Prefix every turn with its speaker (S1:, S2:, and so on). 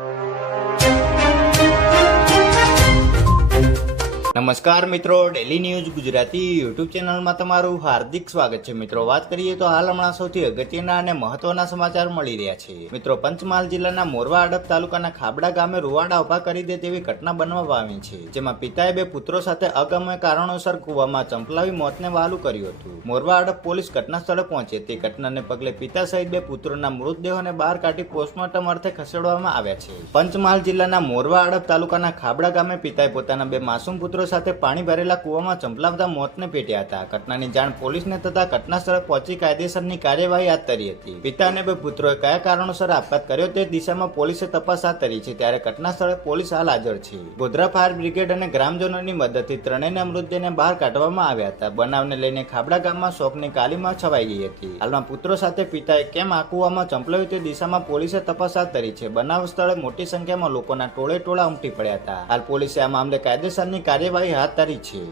S1: you. નમસ્કાર મિત્રો daily news Gujarati YouTube ચેનલમાં તમારું હાર્દિક સ્વાગત છે. મિત્રો, વાત કરીએ તો હાલ હમણાં સૌથી અગત્યના અને મહત્વના સમાચાર મળી રહ્યા છે. મિત્રો, પંચમહાલ જિલ્લાના મોરવા અડપ તાલુકાના ખાબડા ગામે રૂવાડા ઊભા કરી દે તેવી ઘટના બનવા પામી છે, જેમાં પિતાએ બે પુત્રો સાથે અગમ્ય કારણોસર કૂવામાં ચંપલાવી મોતને વહાલું કર્યું હતું. મોરવા અડપ પોલીસ ઘટના સ્થળે પહોંચી. તે ઘટનાને પગલે પિતા સહિત બે પુત્રોના મૃતદેહોને બહાર કાઢી પોસ્ટમોર્ટમ અર્થે ખસેડવામાં આવ્યા છે. પંચમહાલ જિલ્લાના મોરવા અડપ તાલુકાના ખાબડા ગામે પિતાએ પોતાના બે માસૂમ પુત્રો સાથે પાણી ભરેલા કૂવામાં ચંપલાવતા મોતને પેટ્યા હતા. ઘટનાની જાણ પોલીસને થતા ઘટના સ્થળે પહોંચી કાયદેસરની કાર્યવાહી હાથ ધરી હતી. પિતા અને બે પુત્રોએ કયા કારણોસર આપઘાત કર્યો તે દિશામાં પોલીસે તપાસ હાથ ધરી છે. ત્યારે ઘટના સ્થળે પોલીસ હાલ હાજર છે. ગોધરા ફાયર બ્રિગેડ અને ગ્રામજનોની મદદથી ત્રણેયના મૃતદેહને બહાર કાઢવામાં આવ્યા હતા. બનાવને લઈને ખાબડા ગામમાં શોકની કાલીમાં છવાઈ ગઈ હતી. હાલમાં પુત્રો સાથે પિતાએ કેમ આ કૂવામાં ચંપલાવ્યું તે દિશામાં પોલીસે તપાસ હાથ ધરી છે. બનાવ સ્થળે મોટી સંખ્યામાં લોકોના ટોળે ટોળા ઉમટી પડ્યા હતા. હાલ પોલીસે આ મામલે કાયદેસરની કાર્યવાહી હાથ ધરી
S2: છે.